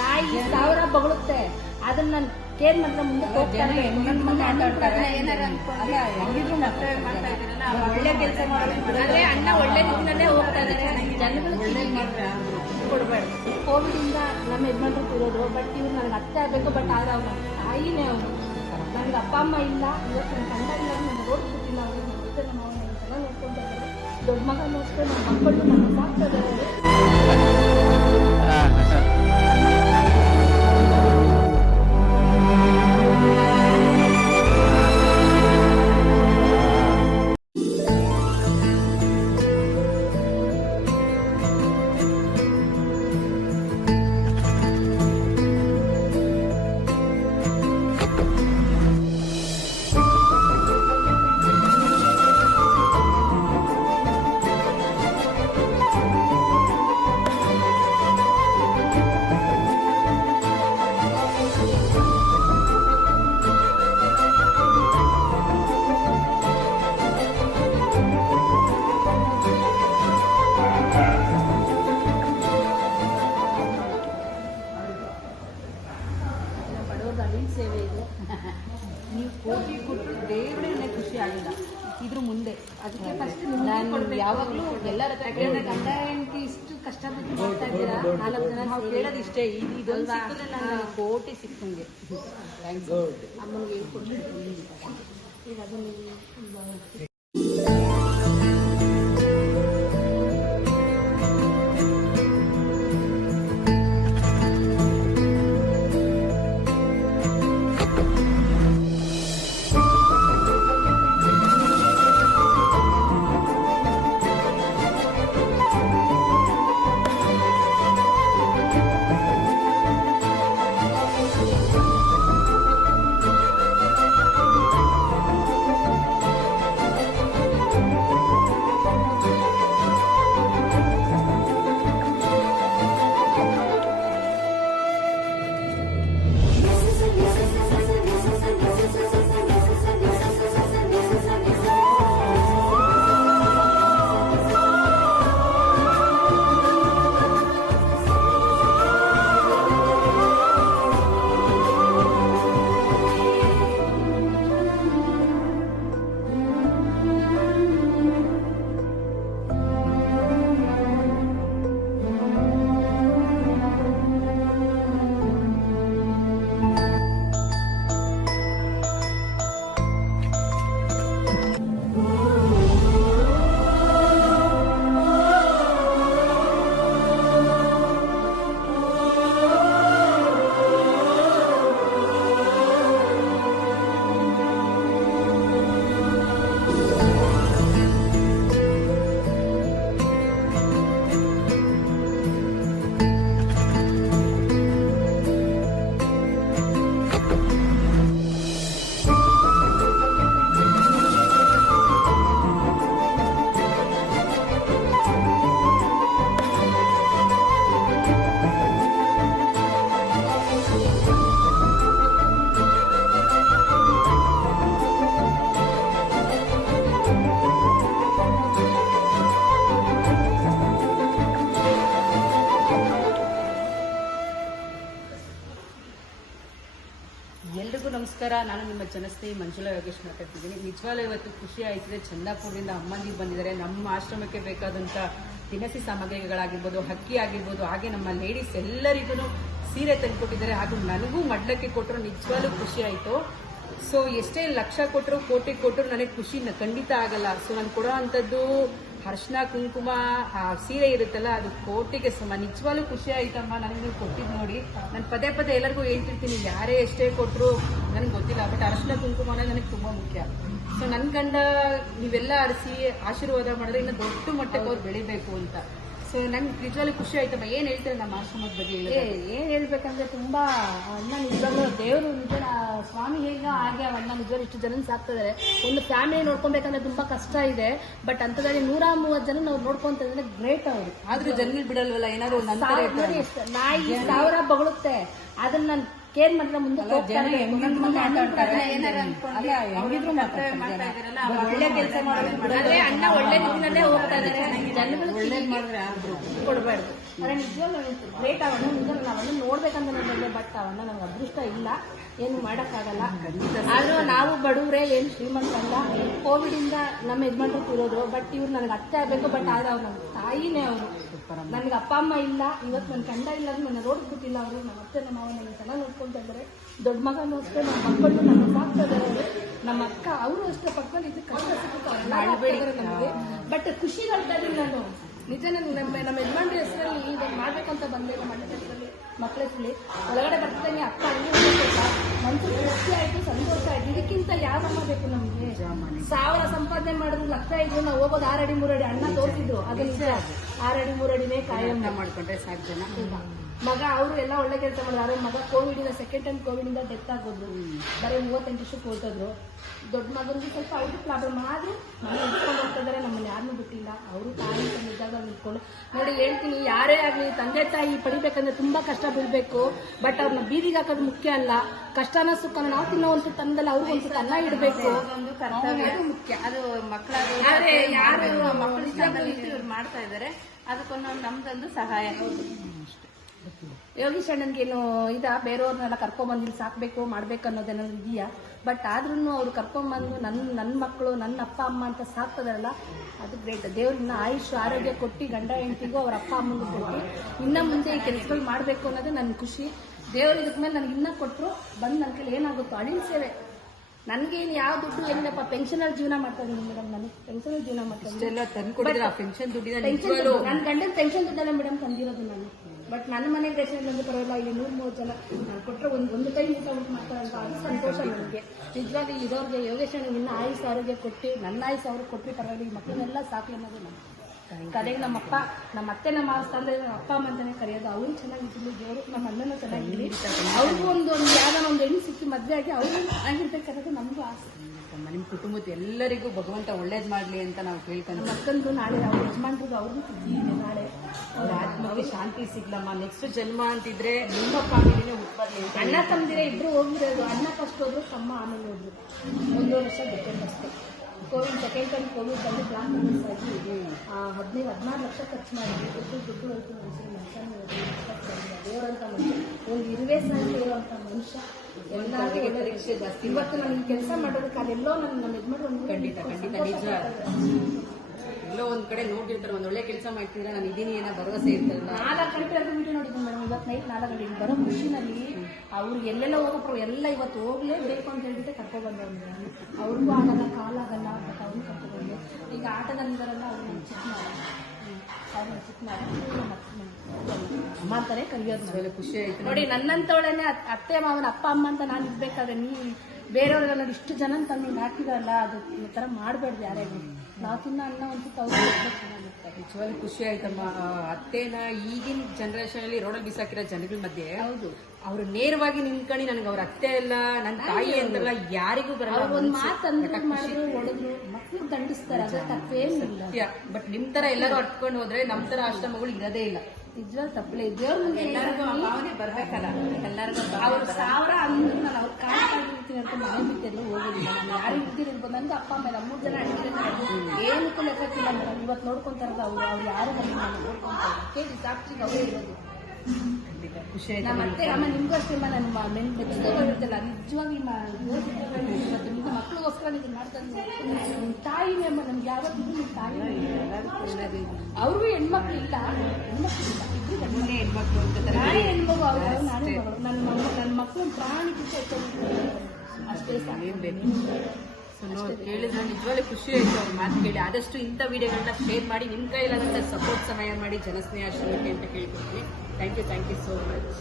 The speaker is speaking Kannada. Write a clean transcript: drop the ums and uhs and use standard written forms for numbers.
ನಾಯಿ ಸಾವಿರ ಬಗಳುತ್ತೆ, ಅದನ್ನ ನಾನು ಕೇರ್ ಮಾತ್ರ ಮುಂದೆ ಹೋಗ್ತಾರೆ. ಒಳ್ಳೆ ಕೆಲಸ ಮಾಡಿದ್ರೆ ಅಣ್ಣ ಒಳ್ಳೆ ರೀತಿಯಲ್ಲೇ ಹೋಗ್ತಾ ಇದ್ದಾರೆ. ಜನಗಳು ಕೊಡಬೇಡ. ಕೋವಿಡ್ ಇಂದ ನಮ್ಮ ಯಜಮಾನ್ರು ಇರೋದು, ಬಟ್ ಇವ್ರು ನನಗೆ ಅತ್ತೆ ಆಗಬೇಕು. ಬಟ್ ಆದ್ರೆ ಅವ್ರು ತಾಯಿನೇ ಅವರು. ನನಗೆ ಅಪ್ಪ ಅಮ್ಮ ಇಲ್ಲ, ಇವತ್ತು ನನ್ನ ಗಂಡ ಇಲ್ಲ, ನನ್ನ ರೋಡ್ ಕೂತಿಲ್ಲ. ಅವ್ರಿಗೆ ಜೊತೆ ನಮ್ಮ ಅವನ್ನ ಚೆನ್ನಾಗಿ ನೋಡ್ಕೊಂತಾ ಇದ್ದಾರೆ. ದೊಡ್ಡ ಮಗನೂ ಅಷ್ಟೇ, ನನ್ನ ಮಕ್ಕಳು ನನ್ನ ಸಾಕ್ತಾ ಇದ್ದಾರೆ. ಸೇವೆ ಇದೆ. ನೀವು ಕೋಟಿ ಕೊಟ್ಟರು ದೇವರೇ ನನಗೆ ಖುಷಿ ಆಗಿಲ್ಲ ಇದ್ರ ಮುಂದೆ. ಅದಕ್ಕೆ ಫಸ್ಟ್ ನಾನು ಯಾವಾಗಲೂ ಎಲ್ಲರ ಗಂಡ ಹೆಂಡತಿ ಇಷ್ಟು ಕಷ್ಟಪಟ್ಟು ಮಾಡ್ತಾ ಇದ್ದೀರಾ. 4 ಜನ ನಾವು ಕೇಳೋದಿಷ್ಟೇ, ಇದೊಂದು ಸಿಕ್ಕಿದ್ರೆ ನಾನು ಕೋಟಿ ಸಿಕ್ಕಂಗೆ. ಅಮ್ಮನಿಗೆ ಹೇಳ್ಕೊಡ್ತೀನಿ. ಈಗ ಅದನ್ನು ಎಲ್ರಿಗೂ ನಮಸ್ಕಾರ. ನಾನು ನಿಮ್ಮ ಜನಸ್ನೇಹಿ ಮಂಜುಳಾ ಯೋಗೇಶ್ ಮಾತಾಡ್ತಿದ್ದೀನಿ. ನಿಜವಾಗ್ಲೂ ಇವತ್ತು ಖುಷಿ ಆಯ್ತಿದೆ. ಚಂದಾಪುರದಿಂದ ಅಮ್ಮಂದಿಗೆ ಬಂದಿದ್ದಾರೆ. ನಮ್ಮ ಆಶ್ರಮಕ್ಕೆ ಬೇಕಾದಂಥ ದಿನಸಿ ಸಾಮಗ್ರಿಗಳಾಗಿರ್ಬೋದು, ಅಕ್ಕಿ ಆಗಿರ್ಬೋದು, ಹಾಗೆ ನಮ್ಮ ಲೇಡೀಸ್ ಎಲ್ಲರಿಗೂ ಸೀರೆ ತಂದುಕೊಟ್ಟಿದ್ದಾರೆ. ಹಾಗೂ ನನಗೂ ಮಡ್ಲಕ್ಕೆ ಕೊಟ್ಟರು. ನಿಜವಾಗ್ಲೂ ಖುಷಿ ಆಯಿತು. ಸೊ ಎಷ್ಟೇ ಲಕ್ಷ ಕೊಟ್ಟರು, ಕೋಟಿ ಕೊಟ್ಟರು ನನಗೆ ಖುಷಿ ಖಂಡಿತ ಆಗಲ್ಲ. ಸೊ ನಾನು ಕೊಡೋ ಅಂಥದ್ದು ಅರಿಶಿನ ಕುಂಕುಮ ಸೀರೆ ಇರುತ್ತಲ್ಲ, ಅದು ಕೋಟಿಗೆ ಸಮ. ನಿಜವಾಗ್ಲೂ ಖುಷಿ ಆಯ್ತಮ್ಮ ನನಗೆ ನೀವು ಕೊಟ್ಟಿದ್ದು ನೋಡಿ. ನಾನು ಪದೇ ಪದೇ ಎಲ್ಲರಿಗೂ ಹೇಳ್ತಿರ್ತೀನಿ, ಯಾರೇ ಎಷ್ಟೇ ಕೊಟ್ಟರು ನನಗೆ ಗೊತ್ತಿಲ್ಲ, ಬಟ್ ಅರಿಶಿನ ಕುಂಕುಮನ ನನಗೆ ತುಂಬ ಮುಖ್ಯ. ಸೊ ನನ್ನ ಗಂಡ ನೀವೆಲ್ಲ ಅರಿಸಿ ಆಶೀರ್ವಾದ ಮಾಡಿದ್ರೆ ಇನ್ನು ದೊಡ್ಡ ಮಟ್ಟಕ್ಕೆ ಅವ್ರು ಬೆಳಿಬೇಕು ಅಂತ. ಸೊ ನಂಗೆ ನಿಜವಾಗ್ಲೂ ಖುಷಿ ಆಯ್ತಮ್ಮ. ಏನ್ ಹೇಳ್ತಾರೆ ನಮ್ಮ ಆಶ್ರಮದ ಬಗ್ಗೆ? ಏನ್ ಹೇಳ್ಬೇಕಂದ್ರೆ ತುಂಬಾ ಅಣ್ಣ ನಿಜವಾಗ್ಲೂ ದೇವರು ನಿಜ ಸ್ವಾಮಿ ಹೇಗ ಹಾಗೆ ಅಣ್ಣ ನಿಜವಾಗ್ಲೂ ಇಷ್ಟು ಜನ ಸಾಕ್ತಿದ್ದಾರೆ. ಒಂದು ಫ್ಯಾಮಿಲಿ ನೋಡ್ಕೊಬೇಕಂದ್ರೆ ತುಂಬಾ ಕಷ್ಟ ಇದೆ. ಬಟ್ ಅಂತದ್ರಲ್ಲಿ 130 ಜನ ನಾವು ನೋಡ್ಕೊಂತ ಇದ್ರೆ ಗ್ರೇಟ್ ಅವರು. ಆದ್ರೂ ಜನ ಬಿಡಲ್ವಲ್ಲ, ಏನಾದ್ರು ನೋಡಿ ನಾಯಿ 1000 ಬಗಳುತ್ತೆ, ಅದನ್ನ ನಾನು ಕೇರ್ ಮಾತ್ರ ಮುಂದೆ ಒಳ್ಳೆ ಕೆಲಸ ಮಾಡಿದ್ರೆ ಅಣ್ಣ ಒಳ್ಳೆ ರೀತಿಯಲ್ಲೇ ಹೋಗ್ತಾ ಇದ್ದಾರೆ. ಜನಗಳು ಕೊಡಬಾರ್ದು. ಆದರೆ ನಿಜವಾಗ್ಲೂ ಗ್ರೇಟ್ ಅವನ್ನ ನಿಜವಾಗ್ಲೂ ನಾವನ್ನ ನೋಡ್ಬೇಕಂತ ನನಗೆ, ಬಟ್ ಅವನ್ನ ನಮ್ಗೆ ಅದೃಷ್ಟ ಇಲ್ಲ, ಏನು ಮಾಡೋಕ್ಕಾಗಲ್ಲ. ಆದರೂ ನಾವು ಬಡವ್ರೆ, ಏನು ಶ್ರೀಮಂತಲ್ಲ. ಕೋವಿಡ್ ಇಂದ ನಮ್ಮ ಯಜಮಾನ್ರು ಇರೋದು, ಬಟ್ ಇವ್ರು ನನಗೆ ಅತ್ತೆ ಆಗಬೇಕು, ಬಟ್ ಆದ್ರೆ ಅವ್ರು ನನ್ನ ತಾಯಿನೇ. ಅವರು ನನಗೆ ಅಪ್ಪ ಅಮ್ಮ ಇಲ್ಲ, ಇವತ್ತು ನನ್ನ ಗಂಡ ಇಲ್ಲ, ನನ್ನ ರೋಡ್ ಬಿಟ್ಟಿಲ್ಲ. ಅವರು ನಮ್ಮ ಅತ್ತೆ ನಮ್ಮ ಮಾವ ನನ್ನ ಚೆನ್ನಾಗಿ ನೋಡ್ಕೊಳ್ತಾ ಇದ್ದಾರೆ. ದೊಡ್ಡ ಮಗನೂ ಅಷ್ಟೇ, ನಮ್ಮ ಮಕ್ಕಳು ನನ್ನ ಸಾಕ್ತಾ ಇದ್ದಾರೆ. ನಮ್ಮ ಅಕ್ಕ ಅವರು ಅಷ್ಟೇ ಪಕ್ಕದಲ್ಲಿ ಇದು ಕಷ್ಟ ನಮಗೆ, ಬಟ್ ಖುಷಿ ಆಗ್ತಾ ಇದ್ದೀನಿ ನಾನು. ನಿಜ ನನಗೆ ನಮ್ಮ ಯಜಮಾನ್ರ ಹೆಸರಲ್ಲಿ ಇದನ್ನು ಮಾಡಬೇಕು ಅಂತ ಬಂದೆ. ನಮ್ಮ ಅಣ್ಣ ಹೆಸರಲ್ಲಿ ಮಕ್ಕಳ ಹೆಸರಲ್ಲಿ ಒಳಗಡೆ ಬರ್ತೇನೆ. ಅಕ್ಕ ಅಲ್ಲಿ ಮನಸ್ಸು ಖುಷಿ ಆಯಿತು, ಸಂತೋಷ ಆಯಿತು. ಇದಕ್ಕಿಂತ ಯಾವ ಬೇಕು ನಮಗೆ? 1000 ಸಂಪಾದನೆ ಮಾಡಿದ್ರು ಲಕ್ಷ ಇದ್ರು ನಾವು ಹೋಗೋದು 6 ಅಡಿ 3 ಅಡಿ. ಅಣ್ಣ ತೋರಿಸಿದ್ರು ಅದು ನಿಜ, 6 ಅಡಿ 3 ಅಡಿನೇ ಕಾಯಂ ಮಾಡ್ಕೊಂಡ್ರೆ ಸಾಕು ಜನ. ಮಗ ಅವರು ಎಲ್ಲ ಒಳ್ಳೆ ಕೆಲಸ ಮಾಡಿದ್ರು. ಮಗ ಕೋವಿಡಿಂದ ಸೆಕೆಂಡ್ ಟೈಮ್ ಕೋವಿಡಿಂದ ಡೆತ್ ಆಗೋದು, ಬರೀ 38 ವರ್ಷಕ್ಕೆ ಹೋಗ್ತದ್ರು. ದೊಡ್ಡ ಮಗನಿಗೆ ಸ್ವಲ್ಪ ಅವ್ರಿಗೆ ಪ್ರಾಬ್ಲಮ್ ಆದರೂ ಮನೆ ಇಟ್ಕೊಂಡು ಹೋಗ್ತಾ ಇದ್ದಾರೆ. ನಮ್ಮನ್ನು ಯಾರನ್ನೂ ಬಿಟ್ಟಿಲ್ಲ. ಅವರು ತಾಯಿ ಇದ್ದಾಗ ನಿಂತ್ಕೊಂಡು ನೋಡಿ ಹೇಳ್ತೀನಿ, ಯಾರೇ ಆಗಲಿ ತಂದೆ ತಾಯಿ ಪಡಿಬೇಕಂದ್ರೆ ತುಂಬಾ ಕಷ್ಟ ಬೀಳ್ಬೇಕು. ಬಟ್ ಅವ್ರನ್ನ ಬೀದಿಗೆ ಹಾಕೋದು ಮುಖ್ಯ ಅಲ್ಲ. ಕಷ್ಟನ ಸುಖನ ನಾವು ತಿನ್ನೋ ಒಂದು ತಂದಲ್ಲಿ ಅವ್ರಿಗೊಂದು ಅನ್ನ ಇಡಬೇಕು, ಅದು ಮುಖ್ಯ. ಅದು ಮಕ್ಕಳಾದ್ರೆ ಯಾರು ಮಕ್ಕಳು ಮಾಡ್ತಾ ಇದ್ದಾರೆ, ಅದಕ್ಕೊಂದು ನಮ್ದೊಂದು ಸಹಾಯ. ಯೋಗೀಶ್ ಅಣ್ಣನ್ಗೇನು ಬೇರೆಯವ್ರನ್ನೆಲ್ಲ ಕರ್ಕೊಂಡ್ಬಂದು ಇಲ್ಲಿ ಸಾಕ್ಬೇಕು ಮಾಡ್ಬೇಕು ಅನ್ನೋದೇನಾದ್ರು ಇದೆಯಾ? ಬಟ್ ಆದ್ರೂ ಅವ್ರು ಕರ್ಕೊಂಡ್ಬಂದು ನನ್ನ ಮಕ್ಕಳು ನನ್ನ ಅಪ್ಪ ಅಮ್ಮ ಅಂತ ಸಾಕ್ತದಾರಲ್ಲ, ಅದು ಗ್ರೇಟ್. ದೇವ್ರನ್ನ ಆಯುಷ್ ಆರೋಗ್ಯ ಕೊಟ್ಟು ಗಂಡ ಹೆಂಡತಿಗೂ ಅವ್ರ ಅಪ್ಪ ಅಮ್ಮನಿಗೂ ಕೊಟ್ಟು ಇನ್ನು ಮುಂದೆ ಈ ಕೆಲಸಗಳು ಮಾಡಬೇಕು ಅನ್ನೋದು ನನ್ನ ಖುಷಿ. ದೇವ್ರು ಇದಕ್ಕೆ ಮೇಲೆ ನನಗೆ ಇನ್ನೂ ಕೊಟ್ಟರು ಬಂದು ನನ್ನ ಕೈಲಿ ಏನಾಗುತ್ತೋ ಅಳಿಲ್ ಸೇವೆ. ನನಗೇನು ಯಾವ ದುಡ್ಡು ಏನಿಲ್ಲಪ್ಪ, ಪೆನ್ಷನಲ್ಲಿ ಜೀವನ ಮಾಡ್ತಾ ಇದ್ದೀನಿ ಮೇಡಮ್. ನಾನು ಪೆನ್ಷನಲ್ಲಿ ಜೀವನ ಮಾಡ್ತಾ ಇದ್ದೀನಿ. ನನ್ನ ಗಂಡನ ಪೆನ್ಷನ್ ದುಡ್ಡಲ್ಲ ಮೇಡಮ್ ತಂದಿರೋದು ನಾನು. ಬಟ್ ನನ್ನ ಮನೆಗೆ ರೇಷನ್ ಬಂದು ಪರವಾಗಿಲ್ಲ. ಇಲ್ಲಿ 100-3 ಜನ ನಾನು ಕೊಟ್ಟರೆ ಒಂದು ಕೈ ಊಟ ಮಾಡ್ತಾರೆ ಅಂತ ಅದು ಸಂತೋಷ ನನಗೆ. ನಿಜವಾಗಿ ಇರೋರಿಗೆ ಯೋಗೇಶ್ ಇನ್ನು ಆಯುಷ್ ಆರೋಗ್ಯ ಕೊಟ್ಟು ನನ್ನ ಆಯುಷ್ ಅವ್ರಿಗೆ ಕೊಟ್ಟು ಪರವಾಗಿಲ್ಲ. ಈ ಮಕ್ಕಳನ್ನೆಲ್ಲ ಸಾಕಿ ಅನ್ನೋದು ನಮ್ಮ ಕಡೆಗೆ. ನಮ್ಮಪ್ಪ ನಮ್ಮ ಅತ್ತೆ ನಮ್ಮ ತಂದೆ ನಮ್ಮ ಅಪ್ಪ ಅಮ್ಮ ಅಂತಾನೆ ಕರೆಯೋದು. ಅವ್ರು ಚೆನ್ನಾಗಿದ್ದೀನಿ, ದೇವರು ನಮ್ಮ ಅಣ್ಣನೂ ಚೆನ್ನಾಗಿರಲಿ. ಅವ್ರಿಗೂ ಒಂದು ಯಾವ್ದಾನ ಒಂದು ಹೆಣ್ಣು ಸಿಕ್ಕಿ ಮದುವೆ ಆಗಿ ಅವರು ಆಗಿರ್ಬೇಕನ್ನೋದು ನಮಗೂ ಆಸೆ. ನಿಮ್ಮ ಕುಟುಂಬದ ಎಲ್ಲರಿಗೂ ಭಗವಂತ ಒಳ್ಳೇದು ಮಾಡಲಿ ಅಂತ ನಾವು ಕೇಳ್ಕೊಂಡು, ಮಕ್ಕಂದು ನಾಳೆ ಅವ್ರ ಯಜಮಾನ್ರಿಗೂ ಅವ್ರಿಗೂ ಸುದ್ದಿ ಇದೆ. ನಾಳೆ ಅವ್ರ ಆತ್ಮಕ್ಕೆ ಶಾಂತಿ ಸಿಗ್ಲಮ್ಮ. ನೆಕ್ಸ್ಟ್ ಜನ್ಮ ಅಂತಿದ್ರೆ ನಿಮ್ಮ ಫ್ಯಾಮಿಲಿನೇ ಹುಟ್ಟಬರ್ಲಿ. ಅಣ್ಣ ತಮ್ಮದಿರೇ ಇಬ್ರು ಹೋಗಿರೋದು. ಅಣ್ಣ ಫಸ್ಟ್ ಹೋದ್ರು, ತಮ್ಮ ಆಮೇಲೆ ಹೋದ್ರು. 1 ವರ್ಷ ಡಿಫೆಂಡ್ ಅಷ್ಟೇ. ಕೋವಿಡ್ ಸೆಕೆಂಡ್ ಟೈಮ್ ಕೋವಿಡ್ ಬಂದು ಬ್ಲಾಕ್ ಮಿಸ್ ಆಗಿ 15-16 ಲಕ್ಷ ಖರ್ಚು ಮಾಡಿದ್ವಿ. ದುಡ್ಡು ಹೋಯ್ತು. ಮನುಷ್ಯನ ದೇವರಂತ ಮನುಷ್ಯ, ಒಂದು 20 ಸಾವಿರ ಇರುವಂಥ ಮನುಷ್ಯ. ಎಲ್ಲರಿಗೂ ಪರೀಕ್ಷೆ ಜಾಸ್ತಿ. ಇವತ್ತು ನಾನು ಈ ಕೆಲಸ ಮಾಡೋದಕ್ಕೆ ಅದೆಲ್ಲೋ ನಮ್ಮ ಯಜಮಾನ್ರು ಒಂದು ಖಂಡಿತ ನಿಜ. ಎಲ್ಲೋ ಒಂದ್ ಕಡೆ ನೋಡಿರ್ತಾರೆ, ಒಂದ್ ಒಳ್ಳೆ ಕೆಲಸ ಮಾಡ್ತಿದ್ರೆ ನಾನು ಇದೀನಿ ಏನೋ ಭರವಸೆ ಇರ್ತಲ್ಲ. 4 ಗಂಟೆ ವಿಡಿಯೋ ನೋಡಿದ್ದೀನಿ ಮೇಡಮ್. ಇವತ್ತು ನೈಟ್ 4 ಗಂಟೆಗೆ ಬರೋ ಖುಷಿನಲ್ಲಿ ಅವ್ರು ಎಲ್ಲೆಲ್ಲ ಹೋಗೋ ಎಲ್ಲ ಇವತ್ತು ಹೋಗ್ಲೇಬೇಕು ಅಂತ ಹೇಳ್ಬಿಟ್ಟು ಕರ್ಕೊಬಂದವ್ರು. ಅವ್ರಿಗೂ ಆಗಲ್ಲ, ಕಾಲಾಗಲ್ಲ, ಬಟ್ ಅವ್ರನ್ನ ಕರ್ಕೊಬಂದು ಈಗ ಆಟದಲ್ಲಿದ್ದಾರಲ್ಲ ಅವ್ರು ನಮ್ಮ ಚಿಕ್ಕ ಅಮ್ಮ ಅಂತಾನೆ ಕರೆಯೋದು. ಖುಷಿ ಆಯ್ತು ನೋಡಿ. ನನ್ನಂತವಳೇನೆ ಅತ್ತೆ ಮಾವನ ಅಪ್ಪ ಅಮ್ಮ ಅಂತ ನಾನು ಇರ್ಬೇಕಾದ್ರೆ ಬೇರೆಯವ್ರಿಗೆ ನೋಡಿ ಇಷ್ಟು ಜನ ತಂದು ಹಾಕಿದಾರಲ್ಲ, ಅದು ಈ ಥರ ಮಾಡಬೇಡ್ದು ಯಾರ್ಯಾರು. ನಾವು ತಿನ್ನ ಅನ್ನ ಅನ್ಸುತ್ತೆ ಅವ್ರು ಚೆನ್ನಾಗಿರ್ತಾರೆ. ನಿಜವಾಗ್ಲೂ ಖುಷಿ ಆಯ್ತಮ್ಮ. ಅತ್ತೆನ ಈಗಿನ ಜನರೇಷನ್ ಅಲ್ಲಿ ರೋಡಲ್ಲಿ ಬಿಸಾಕಿರೋ ಜನಗಳ ಮಧ್ಯೆ ಹೌದು ಅವ್ರು ನೇರವಾಗಿ ನಿಂತ್ಕೊಂಡು ನನಗೆ ಅವ್ರ ಅತ್ತೆ ಅಲ್ಲ ನನ್ನ ತಾಯಿ ಅಂತಲ್ಲ ಯಾರಿಗೂ ಬರಲ್ಲ. ಒಂದು ಮಾತು ಅಂದ್ರೆ ಮಾಡಿದ್ರು ಹೊಡೆದ್ರು ಮಕ್ಳು ದಂಡಿಸ್ತಾರೆ, ಅದ್ರ ತಪ್ಪೇನಿಲ್ಲ. ಬಟ್ ನಿಮ್ ತರ ಎಲ್ಲರೂ ಅಟ್ಕೊಂಡು ಹೋದ್ರೆ ನಮ್ ತರ ಆಶ್ರಮಗಳು ಇರೋದೇ ಇಲ್ಲ. ನಿಜವಾಗ್ ತಪ್ಪಲೇ. ದೇವ್ರ ಮುಂದೆ ಎಲ್ಲರಿಗೂ ಭಾವನೆ ಬರ್ಬೇಕಲ್ಲ. ಎಲ್ಲರಿಗೂ ಅವ್ರ 1000 ಅಂದ್ರು ನಾನು ಅವ್ರ ಕಾಣಿರ್ತೀನಿ ಅಂತ ಮನೆ ಬಿಟ್ಟೆಲ್ಲ ಹೋಗೋದಿಲ್ಲ. ನಾನು ಯಾರು ಇರ್ಬೋದು. ನನಗೆ ಅಪ್ಪ ಅಮ್ಮ 3 ಜನ ಅಣ್ಣಿದ್ರೆ ಏನಕ್ಕೂ ಲೆಕ್ಕಕ್ಕಿಲ್ಲ ಮೇಡಮ್. ಇವತ್ತು ನೋಡ್ಕೊಂತ ಇರೋದು ಅವ್ರು ಯಾರು ಬಂದು ನಾನು ನೋಡ್ಕೊಂತಾರೆ ಕೇಳಿ ಸಾಕ್ಷಿಗೆ ಅವರೇ ಇರೋದು. ಖುಷಿ ನಮ್ಮ ಅತ್ತೆ ಅಮ್ಮ ನಿಮ್ಗೂ ಅಷ್ಟೇ ನನ್ನ ಮೆಚ್ಚುಗೋಗಿರ್ತಲ್ಲ. ನಿಜವಾಗಿ ಇವತ್ತು ನಿಮ್ಮ ಮಕ್ಳಿಗೋಸ್ಕರ ನೀವು ಮಾಡ್ತಾರೆ. ನಿಮ್ಮ ತಾಯಿನೇ ಅಮ್ಮ, ನಮ್ಗೆ ಯಾವತ್ತಿಗೂ ನಿಮ್ಮ ತಾಯಿ. ಅವ್ರಿಗೂ ಹೆಣ್ಮಕ್ಳು ಇಲ್ಲ, ಹೆಣ್ಮಕ್ಳು ನಾನೇ ಹೆಣ್ಮಗು, ಅವ್ರು ನಾನೇ ಮಗಳು. ನನ್ನ ಮಕ್ಕಳು ಪ್ರಾಣಿ ಅಷ್ಟೇ ಕೇಳಿದ್ರೆ ನಿಜವಾಗ್ಲೂ ಖುಷಿ ಆಯ್ತು ಅವ್ರ ಮಾತು ಕೇಳಿ. ಆದಷ್ಟು ಇಂಥ ವಿಡಿಯೋಗಳನ್ನ ಶೇರ್ ಮಾಡಿ ನಿಮ್ಮ ಕೈಲಾದಂಥ ಸಪೋರ್ಟ್ ಸಹಾಯ ಮಾಡಿ ಜನಸ್ನೇಹ ಆಶ್ರಮಕ್ಕೆ ಅಂತ ಕೇಳ್ಕೊಳ್ತೀನಿ. Thank you so much.